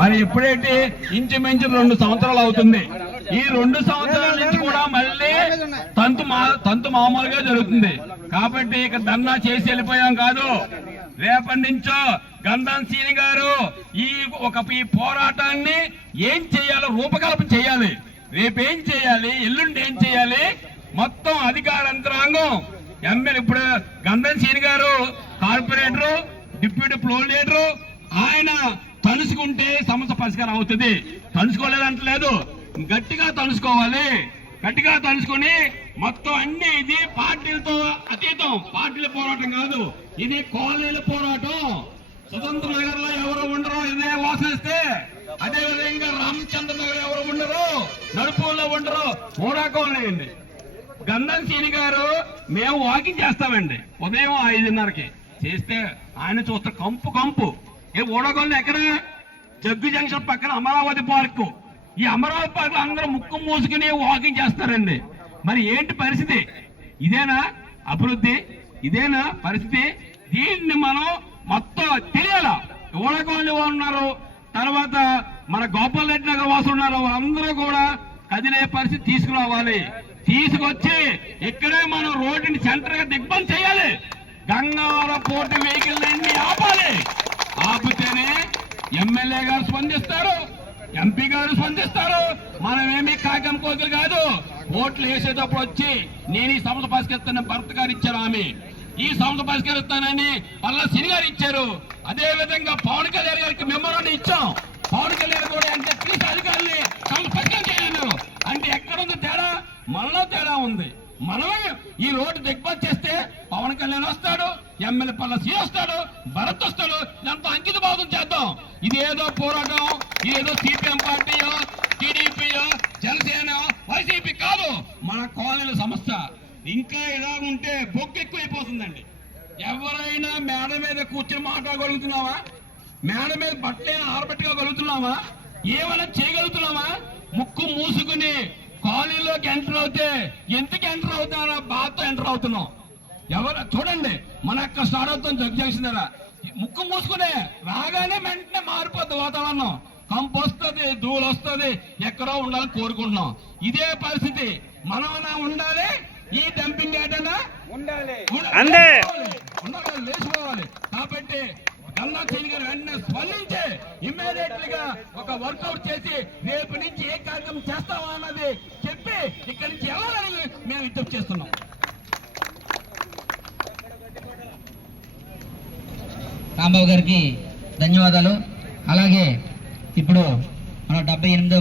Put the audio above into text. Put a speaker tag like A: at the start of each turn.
A: మరి ఎప్పుడైతే ఇంచుమించు రెండు సంవత్సరాలు అవుతుంది. ఈ రెండు సంవత్సరాల నుంచి కూడా మళ్ళీ తంతు తంతు మామూలుగా జరుగుతుంది. కాబట్టి ఇక ధర్నా చేసి వెళ్ళిపోయాం కాదు. రేపటి నుంచో గంధం సీని గారు ఈ ఒక ఈ పోరాటాన్ని ఏం చేయాలో రూపకల్పన చేయాలి. రేపేం చేయాలి? ఎల్లుండి ఏం చేయాలి? మొత్తం అధికార యంత్రాంగం ఎమ్మెల్యే ఇప్పుడు గంధం సీని గారు కార్పొరేటరు డిప్యూటీ ఫ్లోర్ లీడరు ఆయన తలుసుకుంటే సమస్య పరిష్కారం అవుతుంది. తలుసుకోలేదంటలేదు. గట్టిగా తలుసుకోవాలి. గట్టిగా తలుసుకొని మొత్తం అన్ని ఇది పార్టీలతో అతీతం. పార్టీల పోరాటం కాదు. ఇది కాలనీల పోరాటం. స్వతంత్ర నగర్లో ఎవరు ఉండరు ఇదే వాసిస్తే అదే విధంగా రామచంద్ర నగర్ ఎవరు ఉండరు నడుపుల్లో ఉండరు మూడా కాలనీ గంధం సీని గారు మేము వాకింగ్ చేస్తామండి. ఉదయం ఐదున్నరకి. చేస్తే ఆయన చూస్తే కంపు కంపు. ఏ ఓడగొల్ల ఎక్కడ? జగ్గు జంక్షన్ పక్కన అమరావతి పార్కు. ఈ అమరావతి పార్క్ అందరూ ముక్కు మూసుకుని వాకింగ్ చేస్తారండి. మరి ఏంటి పరిస్థితి? ఇదేనా అభివృద్ధి? ఇదేనా పరిస్థితి? దీన్ని మనం మొత్తం తెలియాల? ఓడగోళ్ళు ఉన్నారు తర్వాత మన గోపాల్ రెడ్డి నగర్ వాసులు ఉన్నారు. అందరూ కూడా కదిలే పరిస్థితి తీసుకురావాలి. తీసుకొచ్చి ఇక్కడే మనం రోడ్డుని సెంటర్గా దిగ్బంద్ చేయాలి. గంగావరం పోటీ వెహికల్ అన్ని ఆపాలి. ఆపితేనే ఎమ్మెల్యే గారు స్పందిస్తారు ఎంపీ గారు స్పందిస్తారు. మనమేమి కాకం కోతులు కాదు. ఓట్లు వేసేటప్పుడు వచ్చి నేను ఈ సంస్థ పరిష్కరిస్తాను భర్త గారు ఇచ్చారు ఆమె ఈ సంస్థ పరిష్కరిస్తానని పల్ల సిని గారు ఇచ్చారు. అదే విధంగా పవన్ కళ్యాణ్ గారికి మెమోరాన్ని ఇచ్చాం. పవన్ కళ్యాణ్ కూడా అంటే తీసి అధికారుల్ని సంస్థ పరిష్కారం అంటే ఎక్కడ ఉంది తేడా? మనలో తేడా ఉంది. మనమే ఈ రోడ్డు దిగ్బాత్ చేస్తే పవన్ కళ్యాణ్ వస్తాడు ఎమ్మెల్యే పల్ల సి వస్తాడు భరత్ వస్తాడు ఎంతో చేద్దాం. ఇది ఏదో పోరాటం ఇదేదో సిపిఎం పార్టీయో టీడీపీయో జనసేన వైసీపీ కాదు. మన కాలనీల సమస్య. ఇంకా ఇలా ఉంటే బొగ్గు ఎక్కువైపోతుందండి. ఎవరైనా మేడ మీద కూర్చొని మాట్లాడగలుగుతున్నావా? మేడ మీద బట్టలైనా ఆరబెట్టుకోగలుగుతున్నావా ఏమైనా చేయగలుగుతున్నావా? ముక్కు మూసుకుని కాలనీలోకి ఎంటర్ అవుతే ఎందుకు ఎంటర్ అవుతారో బాధతో ఎంటర్ అవుతున్నాం ఎవరు చూడండి మన యొక్క అవుతాం జగ్ దగ్గర ముక్కు మూసుకునే రాగానే వెంటనే మారిపోద్ది వాతావరణం. కంపు వస్తుంది ధూళి వస్తుంది ఎక్కడో ఉండాలని కోరుకుంటున్నాం. ఇదే పరిస్థితి. మనమన్నా ఉండాలి ఈ డంపింగ్ ఏదైనా
B: ఉండాలి.
A: ఉండాలి. లేచిపోవాలి. కాబట్టి గంగా సింగ్ గారు వెంటనే స్పందించి ఇమ్మీడియట్గా ఒక వర్కౌట్ చేసి రేపు నుంచి ఏ కార్యక్రమం చేస్తామా అన్నది చెప్పి ఇక్కడి నుంచి వెళ్ళాలని మేము విజ్ఞప్తి చేస్తున్నాం.
B: రాంబాబు గారికి ధన్యవాదాలు. అలాగే ఇప్పుడు మన డెబ్బై ఎనిమిదో